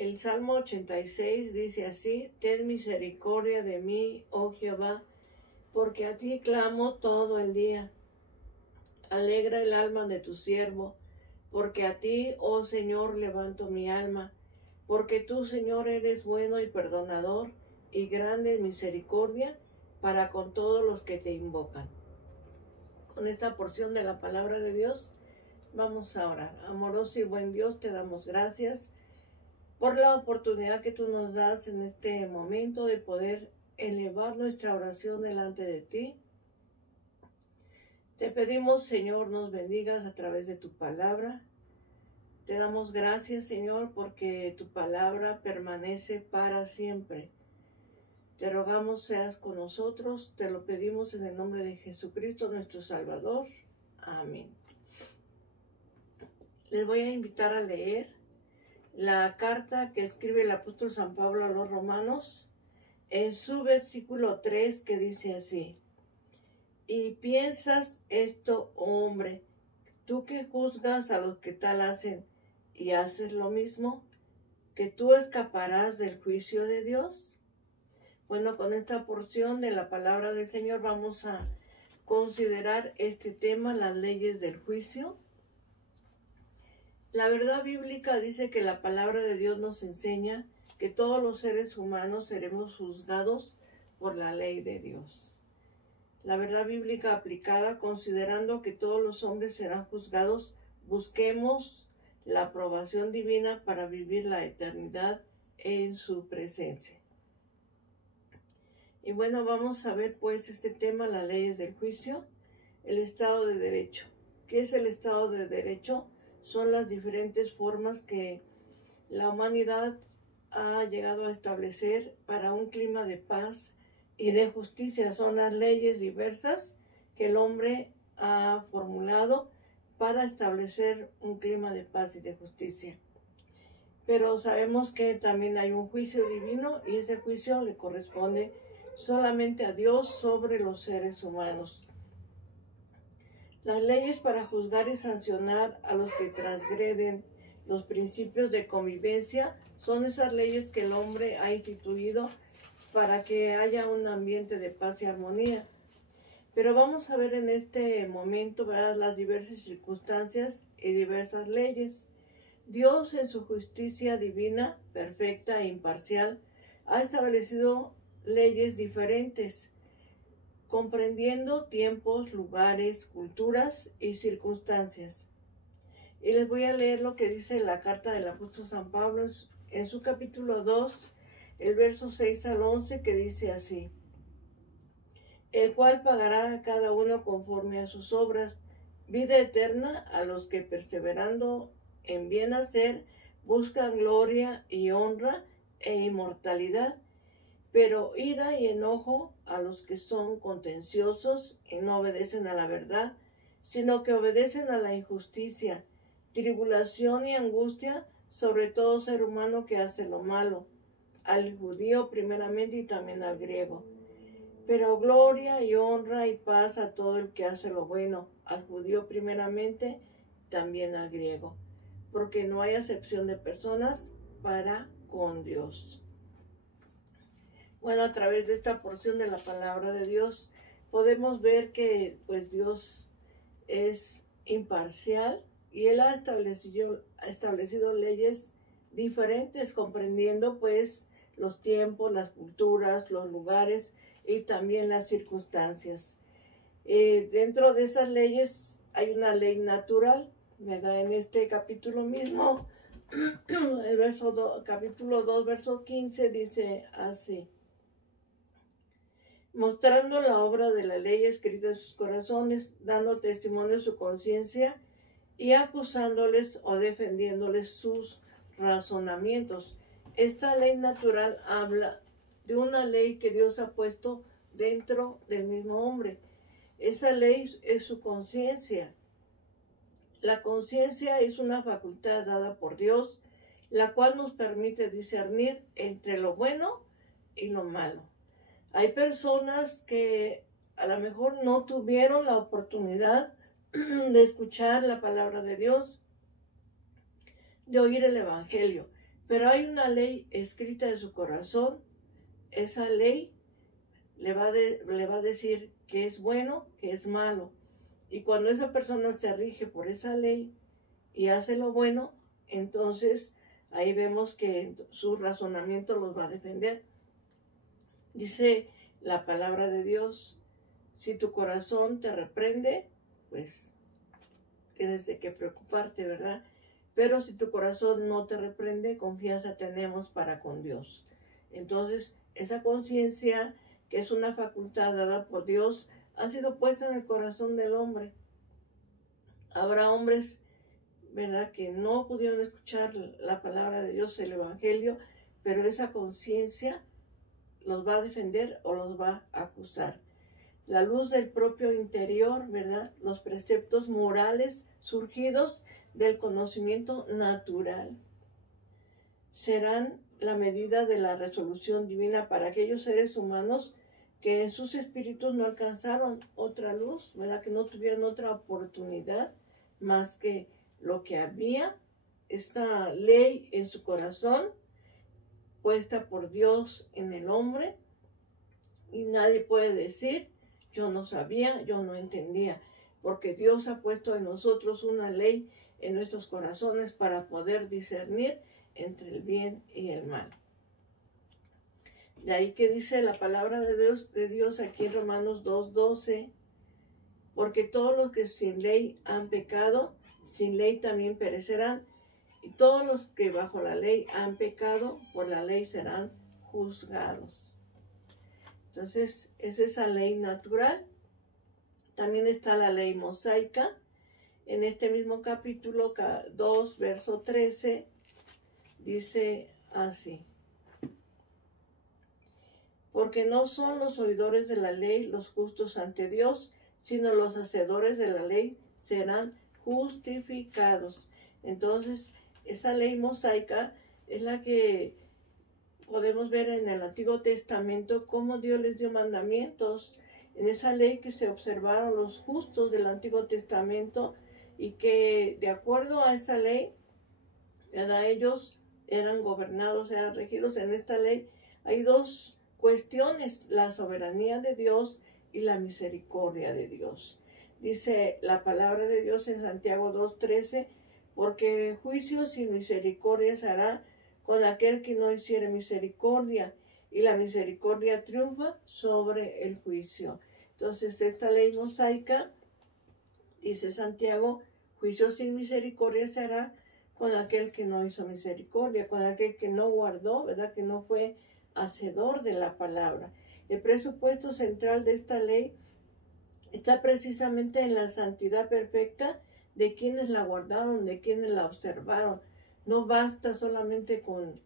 El Salmo 86 dice así: Ten misericordia de mí, oh Jehová, porque a ti clamo todo el día. Alegra el alma de tu siervo, porque a ti, oh Señor, levanto mi alma, porque tú, Señor, eres bueno y perdonador, y grande en misericordia para con todos los que te invocan. Con esta porción de la palabra de Dios vamos a orar. Amoroso y buen Dios, te damos gracias por la oportunidad que tú nos das en este momento de poder elevar nuestra oración delante de ti. Te pedimos, Señor, nos bendigas a través de tu palabra. Te damos gracias, Señor, porque tu palabra permanece para siempre. Te rogamos seas con nosotros, te lo pedimos en el nombre de Jesucristo, nuestro Salvador. Amén. Les voy a invitar a leer la carta que escribe el apóstol San Pablo a los romanos, en su versículo 3, que dice así: Y piensas esto, hombre, tú que juzgas a los que tal hacen y haces lo mismo, que tú escaparás del juicio de Dios. Bueno, con esta porción de la palabra del Señor vamos a considerar este tema, las leyes del juicio. La verdad bíblica dice que la palabra de Dios nos enseña que todos los seres humanos seremos juzgados por la ley de Dios. La verdad bíblica aplicada, considerando que todos los hombres serán juzgados, busquemos la aprobación divina para vivir la eternidad en su presencia. Y bueno, vamos a ver pues este tema, las leyes del juicio, el Estado de Derecho. ¿Qué es el Estado de Derecho? Son las diferentes formas que la humanidad ha llegado a establecer para un clima de paz y de justicia. Son las leyes diversas que el hombre ha formulado para establecer un clima de paz y de justicia. Pero sabemos que también hay un juicio divino y ese juicio le corresponde solamente a Dios sobre los seres humanos. Las leyes para juzgar y sancionar a los que transgreden los principios de convivencia son esas leyes que el hombre ha instituido para que haya un ambiente de paz y armonía. Pero vamos a ver en este momento, ¿verdad?, las diversas circunstancias y diversas leyes. Dios, en su justicia divina, perfecta e imparcial, ha establecido leyes diferentes, comprendiendo tiempos, lugares, culturas y circunstancias. Y les voy a leer lo que dice la carta del apóstol San Pablo en su capítulo 2, el verso 6 al 11, que dice así: El cual pagará a cada uno conforme a sus obras, vida eterna a los que perseverando en bien hacer buscan gloria y honra e inmortalidad, pero ira y enojo a los que son contenciosos y no obedecen a la verdad, sino que obedecen a la injusticia, tribulación y angustia sobre todo ser humano que hace lo malo, al judío primeramente y también al griego. Pero gloria y honra y paz a todo el que hace lo bueno, al judío primeramente, también al griego, porque no hay acepción de personas para con Dios. Bueno, a través de esta porción de la palabra de Dios podemos ver que pues Dios es imparcial y Él ha establecido leyes diferentes, comprendiendo pues los tiempos, las culturas, los lugares y también las circunstancias. Dentro de esas leyes hay una ley natural, ¿verdad? En este capítulo mismo, el capítulo 2, verso 15, dice así: mostrando la obra de la ley escrita en sus corazones, dando testimonio de su conciencia y acusándoles o defendiéndoles sus razonamientos. Esta ley natural habla de una ley que Dios ha puesto dentro del mismo hombre. Esa ley es su conciencia. La conciencia es una facultad dada por Dios, la cual nos permite discernir entre lo bueno y lo malo. Hay personas que a lo mejor no tuvieron la oportunidad de escuchar la palabra de Dios, de oír el evangelio, Pero hay una ley escrita en su corazón. Esa ley le va a decir que es bueno, que es malo. Y cuando esa persona se rige por esa ley y hace lo bueno, entonces ahí vemos que su razonamiento los va a defender. Dice la palabra de Dios, si tu corazón te reprende, pues tienes de qué preocuparte, ¿verdad? Pero si tu corazón no te reprende, confianza tenemos para con Dios. Entonces, esa conciencia, que es una facultad dada por Dios, ha sido puesta en el corazón del hombre. Habrá hombres, ¿verdad?, que no pudieron escuchar la palabra de Dios, el Evangelio, pero esa conciencia los va a defender o los va a acusar. La luz del propio interior, ¿verdad?, los preceptos morales surgidos del conocimiento natural serán la medida de la resolución divina para aquellos seres humanos que en sus espíritus no alcanzaron otra luz, ¿verdad?, que no tuvieron otra oportunidad más que lo que había, esta ley en su corazón, puesta por Dios en el hombre, y nadie puede decir, yo no sabía, yo no entendía, porque Dios ha puesto en nosotros una ley en nuestros corazones para poder discernir entre el bien y el mal. De ahí que dice la palabra de Dios aquí en Romanos 2:12, porque todos los que sin ley han pecado, sin ley también perecerán, y todos los que bajo la ley han pecado, por la ley serán juzgados. Entonces, es esa ley natural. También está la ley mosaica. En este mismo capítulo 2, verso 13, dice así: porque no son los oidores de la ley los justos ante Dios, sino los hacedores de la ley serán justificados. Entonces, esa ley mosaica es la que podemos ver en el Antiguo Testamento, cómo Dios les dio mandamientos. En esa ley que se observaron los justos del Antiguo Testamento, y que de acuerdo a esa ley, ¿verdad?, ellos eran gobernados, eran regidos. En esta ley hay dos cuestiones: la soberanía de Dios y la misericordia de Dios. Dice la palabra de Dios en Santiago 2:13, porque juicio sin misericordia se hará con aquel que no hiciere misericordia, y la misericordia triunfa sobre el juicio. Entonces, esta ley mosaica, dice Santiago, juicio sin misericordia se hará con aquel que no hizo misericordia, con aquel que no guardó, ¿verdad?, que no fue hacedor de la palabra. El presupuesto central de esta ley está precisamente en la santidad perfecta de quienes la guardaron, de quienes la observaron. No basta solamente con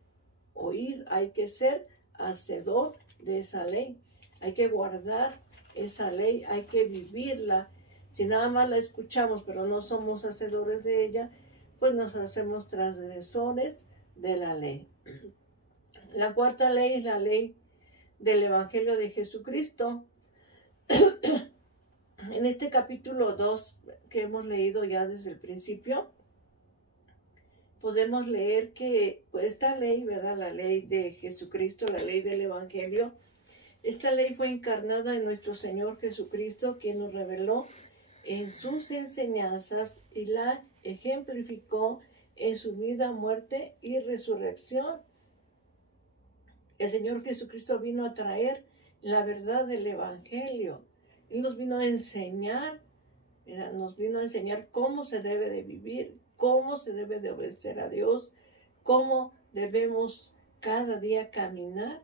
oír, hay que ser hacedor de esa ley. Hay que guardar esa ley, hay que vivirla. Si nada más la escuchamos, pero no somos hacedores de ella, pues nos hacemos transgresores de la ley. La cuarta ley es la ley del Evangelio de Jesucristo. En este capítulo 2 que hemos leído ya desde el principio, podemos leer que esta ley, ¿verdad?, la ley de Jesucristo, la ley del Evangelio, esta ley fue encarnada en nuestro Señor Jesucristo, quien nos reveló en sus enseñanzas y la ejemplificó en su vida, muerte y resurrección. El Señor Jesucristo vino a traer la verdad del Evangelio. Él nos vino a enseñar, nos vino a enseñar cómo se debe de vivir, cómo se debe de obedecer a Dios, cómo debemos cada día caminar.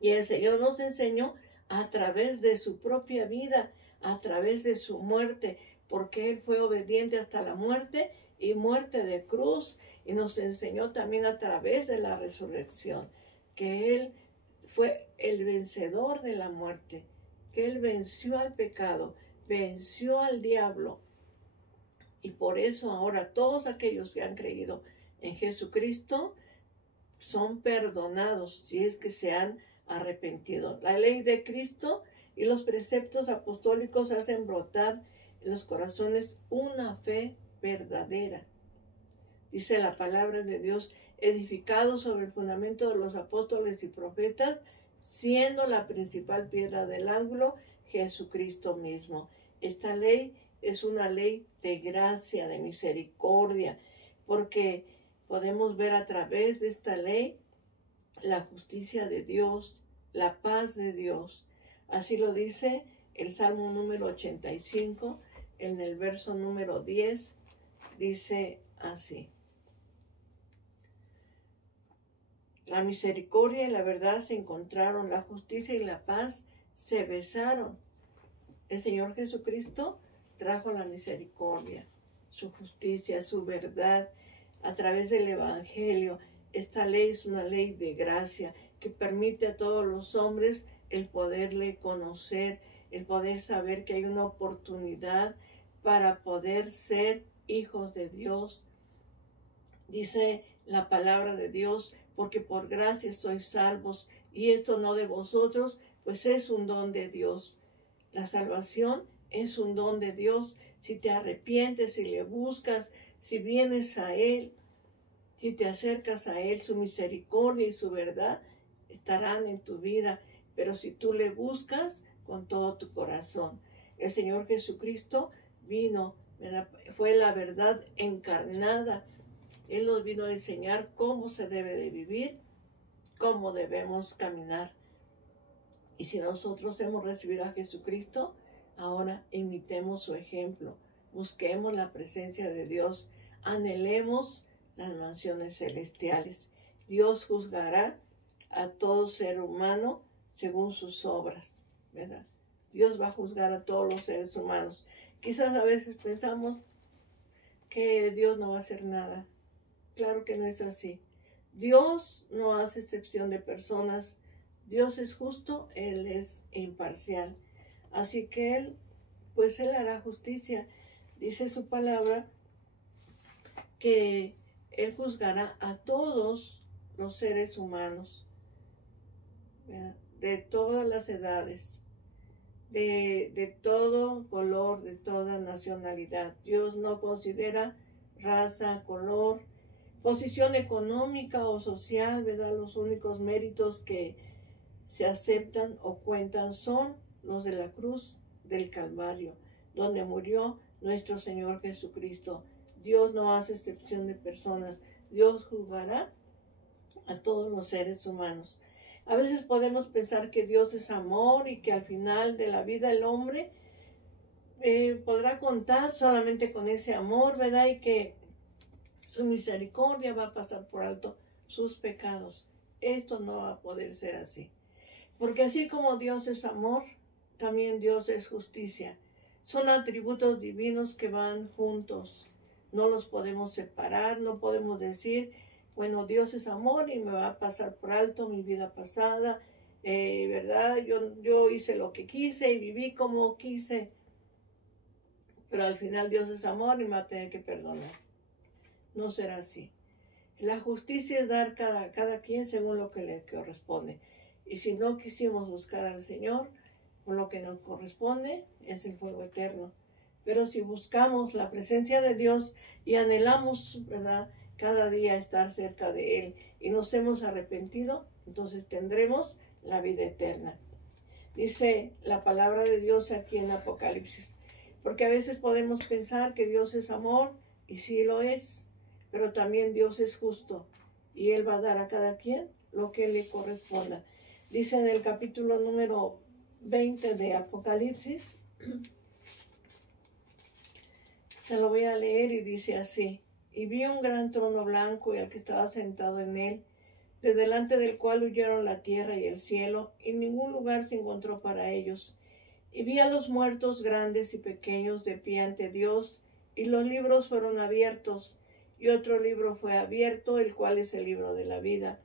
Y el Señor nos enseñó a través de su propia vida, a través de su muerte, porque Él fue obediente hasta la muerte y muerte de cruz. Y nos enseñó también a través de la resurrección, que Él fue el vencedor de la muerte, que Él venció al pecado, venció al diablo. Y por eso ahora todos aquellos que han creído en Jesucristo son perdonados si es que se han arrepentido. La ley de Cristo y los preceptos apostólicos hacen brotar en los corazones una fe verdadera. Dice la palabra de Dios edificado sobre el fundamento de los apóstoles y profetas, siendo la principal piedra del ángulo Jesucristo mismo. Esta ley es una ley de gracia, de misericordia, porque podemos ver a través de esta ley la justicia de Dios, la paz de Dios. Así lo dice el Salmo número 85, en el verso número 10, dice así: la misericordia y la verdad se encontraron, la justicia y la paz se besaron. El Señor Jesucristo trajo la misericordia, su justicia, su verdad a través del Evangelio. Esta ley es una ley de gracia que permite a todos los hombres el poderle conocer, el poder saber que hay una oportunidad para poder ser hijos de Dios. Dice la palabra de Dios: porque por gracia sois salvos, y esto no de vosotros, pues es un don de Dios. La salvación es un don de Dios. Si te arrepientes, si le buscas, si vienes a Él, si te acercas a Él, su misericordia y su verdad estarán en tu vida. Pero si tú le buscas con todo tu corazón. El Señor Jesucristo vino, fue la verdad encarnada. Él nos vino a enseñar cómo se debe de vivir, cómo debemos caminar. Y si nosotros hemos recibido a Jesucristo, ahora imitemos su ejemplo. Busquemos la presencia de Dios. Anhelemos las mansiones celestiales. Dios juzgará a todo ser humano según sus obras, ¿verdad? Dios va a juzgar a todos los seres humanos. Quizás a veces pensamos que Dios no va a hacer nada. Claro que no es así. Dios no hace excepción de personas. Dios es justo, Él es imparcial. Así que Él hará justicia. Dice su palabra que Él juzgará a todos los seres humanos, ¿verdad? De todas las edades, de todo color, de toda nacionalidad. Dios no considera raza, color, posición económica o social, ¿verdad? Los únicos méritos que se aceptan o cuentan son los de la cruz del Calvario, donde murió nuestro Señor Jesucristo. Dios no hace excepción de personas. Dios juzgará a todos los seres humanos. A veces podemos pensar que Dios es amor y que al final de la vida el hombre podrá contar solamente con ese amor, ¿verdad? Y que su misericordia va a pasar por alto sus pecados. Esto no va a poder ser así. Porque así como Dios es amor, también Dios es justicia. Son atributos divinos que van juntos. No los podemos separar, no podemos decir, bueno, Dios es amor y me va a pasar por alto mi vida pasada, ¿verdad? Yo hice lo que quise y viví como quise, pero al final Dios es amor y me va a tener que perdonar. No será así. La justicia es dar cada quien según lo que le corresponde. Y si no quisimos buscar al Señor, por lo que nos corresponde es el fuego eterno. Pero si buscamos la presencia de Dios y anhelamos, ¿verdad?, cada día estar cerca de Él y nos hemos arrepentido, entonces tendremos la vida eterna. Dice la palabra de Dios aquí en Apocalipsis. Porque a veces podemos pensar que Dios es amor, y sí lo es, pero también Dios es justo y Él va a dar a cada quien lo que le corresponda. Dice en el capítulo número 20 de Apocalipsis, se lo voy a leer y dice así: y vi un gran trono blanco y al que estaba sentado en él, de delante del cual huyeron la tierra y el cielo, y ningún lugar se encontró para ellos. Y vi a los muertos grandes y pequeños de pie ante Dios, y los libros fueron abiertos, y otro libro fue abierto, el cual es el libro de la vida.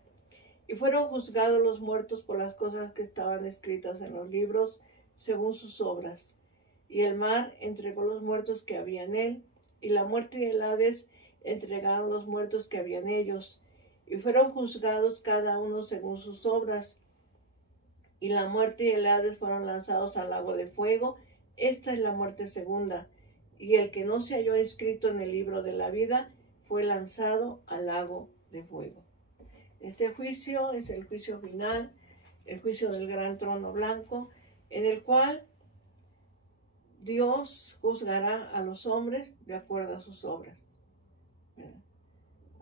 Y fueron juzgados los muertos por las cosas que estaban escritas en los libros, según sus obras. Y el mar entregó los muertos que había en él, y la muerte y el Hades entregaron los muertos que había en ellos, y fueron juzgados cada uno según sus obras. Y la muerte y el Hades fueron lanzados al lago de fuego. Esta es la muerte segunda. Y el que no se halló inscrito en el libro de la vida fue lanzado al lago de fuego. Este juicio es el juicio final, el juicio del gran trono blanco, en el cual Dios juzgará a los hombres de acuerdo a sus obras.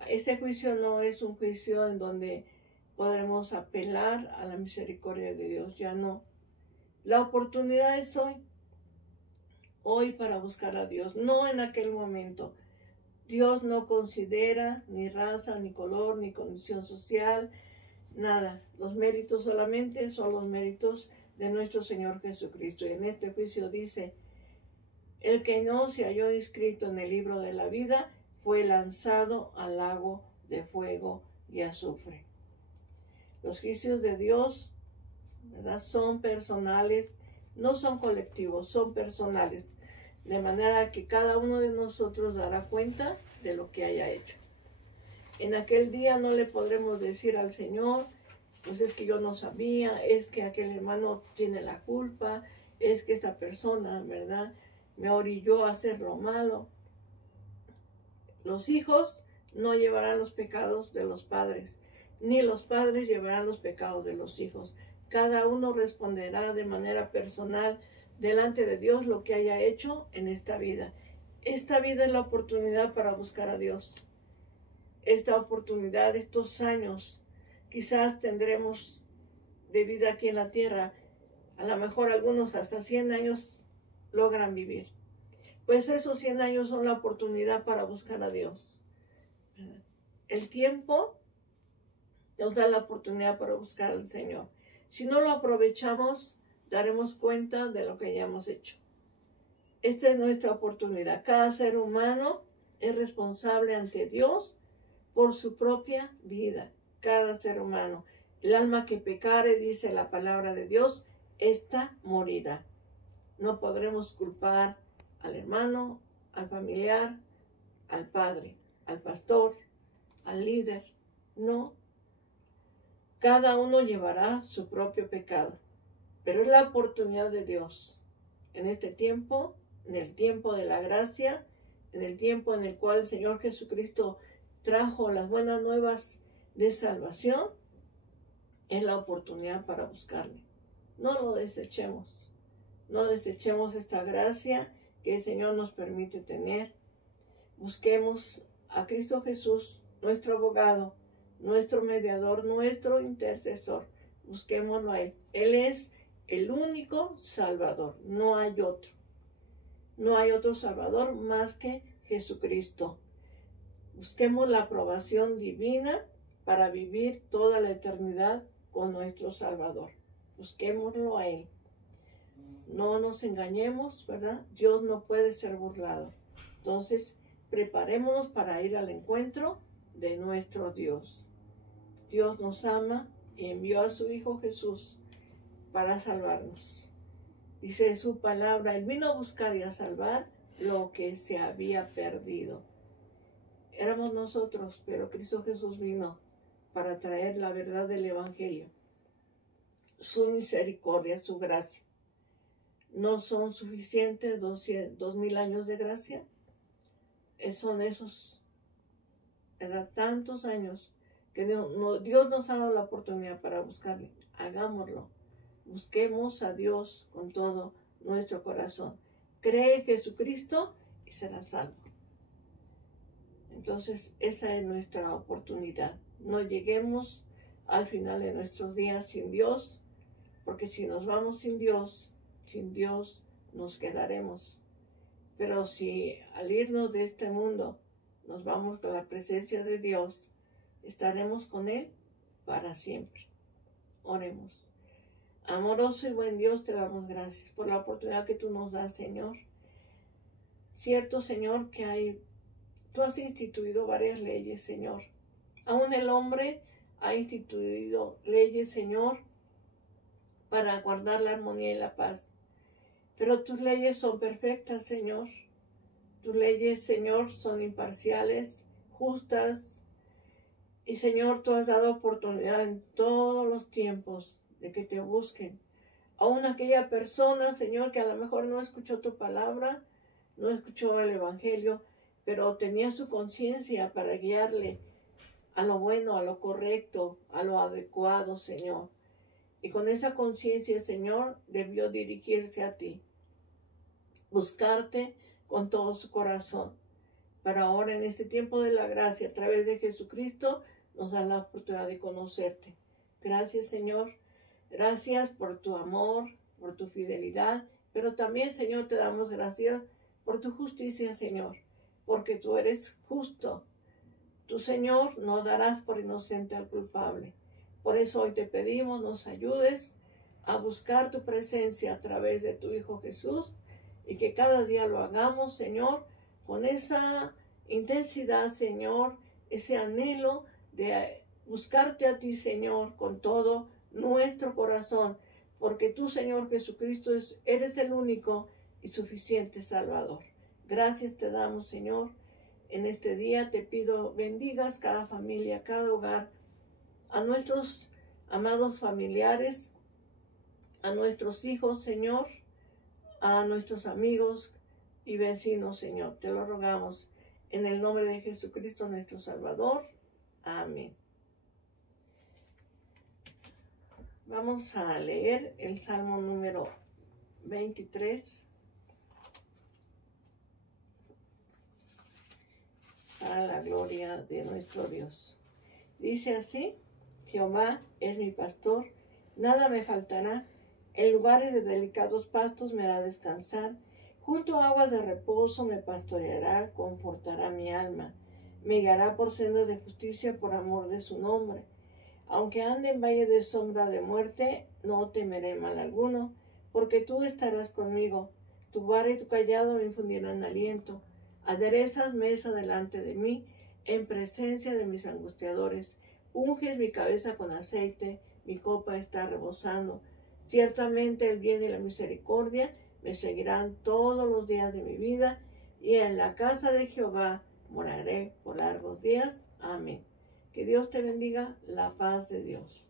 Este juicio no es un juicio en donde podremos apelar a la misericordia de Dios, ya no. La oportunidad es hoy para buscar a Dios, no en aquel momento. Dios no considera ni raza, ni color, ni condición social, nada. Los méritos solamente son los méritos de nuestro Señor Jesucristo. Y en este juicio dice, el que no se halló inscrito en el libro de la vida fue lanzado al lago de fuego y azufre. Los juicios de Dios, ¿verdad?, son personales, no son colectivos, son personales. De manera que cada uno de nosotros dará cuenta de lo que haya hecho. En aquel día no le podremos decir al Señor, pues es que yo no sabía, es que aquel hermano tiene la culpa, es que esta persona, ¿verdad?, me orilló a hacer lo malo. Los hijos no llevarán los pecados de los padres, ni los padres llevarán los pecados de los hijos. Cada uno responderá de manera personal delante de Dios lo que haya hecho en esta vida. Esta vida es la oportunidad para buscar a Dios. Esta oportunidad, estos años, quizás tendremos de vida aquí en la tierra, a lo mejor algunos hasta 100 años logran vivir. Pues esos 100 años son la oportunidad para buscar a Dios. El tiempo nos da la oportunidad para buscar al Señor. Si no lo aprovechamos, daremos cuenta de lo que hayamos hecho. Esta es nuestra oportunidad. Cada ser humano es responsable ante Dios por su propia vida. Cada ser humano. El alma que pecare, dice la palabra de Dios, ésta morirá. No podremos culpar al hermano, al familiar, al padre, al pastor, al líder. No. Cada uno llevará su propio pecado. Pero es la oportunidad de Dios en este tiempo, en el tiempo de la gracia, en el tiempo en el cual el Señor Jesucristo trajo las buenas nuevas de salvación, es la oportunidad para buscarle. No lo desechemos. No desechemos esta gracia que el Señor nos permite tener. Busquemos a Cristo Jesús, nuestro abogado, nuestro mediador, nuestro intercesor. Busquémoslo a Él. Él es el único Salvador. No hay otro. No hay otro Salvador más que Jesucristo. Busquemos la aprobación divina para vivir toda la eternidad con nuestro Salvador. Busquémoslo a Él. No nos engañemos, ¿verdad? Dios no puede ser burlado. Entonces, preparémonos para ir al encuentro de nuestro Dios. Dios nos ama y envió a su Hijo Jesús para salvarnos. Dice su palabra, Él vino a buscar y a salvar lo que se había perdido. Éramos nosotros, pero Cristo Jesús vino para traer la verdad del Evangelio. Su misericordia, su gracia. ¿No son suficientes 2000 años de gracia? Son esos, ¿verdad?, tantos años que Dios nos ha dado la oportunidad para buscarle. Hagámoslo. Busquemos a Dios con todo nuestro corazón. Cree en Jesucristo y serás salvo. Entonces, esa es nuestra oportunidad. No lleguemos al final de nuestros días sin Dios, porque si nos vamos sin Dios nos quedaremos. Pero si al irnos de este mundo nos vamos con la presencia de Dios, estaremos con Él para siempre. Oremos. Amoroso y buen Dios, te damos gracias por la oportunidad que tú nos das, Señor. Cierto, Señor, que tú has instituido varias leyes, Señor. Aún el hombre ha instituido leyes, Señor, para guardar la armonía y la paz. Pero tus leyes son perfectas, Señor. Tus leyes, Señor, son imparciales, justas. Y, Señor, tú has dado oportunidad en todos los tiempos de que te busquen. Aún aquella persona, Señor, que a lo mejor no escuchó tu palabra, no escuchó el Evangelio, pero tenía su conciencia para guiarle a lo bueno, a lo correcto, a lo adecuado, Señor. Y con esa conciencia, Señor, debió dirigirse a ti, buscarte con todo su corazón. Pero ahora en este tiempo de la gracia, a través de Jesucristo, nos da la oportunidad de conocerte. Gracias, Señor. Gracias por tu amor, por tu fidelidad. Pero también, Señor, te damos gracias por tu justicia, Señor. Porque tú eres justo. Tú, Señor, no darás por inocente al culpable. Por eso hoy te pedimos, nos ayudes a buscar tu presencia a través de tu Hijo Jesús. Y que cada día lo hagamos, Señor, con esa intensidad, Señor, ese anhelo de buscarte a ti, Señor, con todo nuestro corazón, porque tú, Señor Jesucristo, eres el único y suficiente Salvador. Gracias te damos, Señor. En este día te pido bendigas cada familia, cada hogar, a nuestros amados familiares, a nuestros hijos, Señor, a nuestros amigos y vecinos, Señor. Te lo rogamos en el nombre de Jesucristo, nuestro Salvador. Amén. Vamos a leer el Salmo número 23 para la gloria de nuestro Dios. Dice así: Jehová es mi pastor, nada me faltará. En lugares de delicados pastos me hará descansar. Junto a aguas de reposo me pastoreará, confortará mi alma. Me guiará por sendas de justicia por amor de su nombre. Aunque ande en valle de sombra de muerte, no temeré mal alguno, porque tú estarás conmigo. Tu vara y tu cayado me infundirán aliento. Aderezas mesa delante de mí, en presencia de mis angustiadores. Unges mi cabeza con aceite, mi copa está rebosando. Ciertamente el bien y la misericordia me seguirán todos los días de mi vida, y en la casa de Jehová moraré por largos días. Amén. Que Dios te bendiga, la paz de Dios.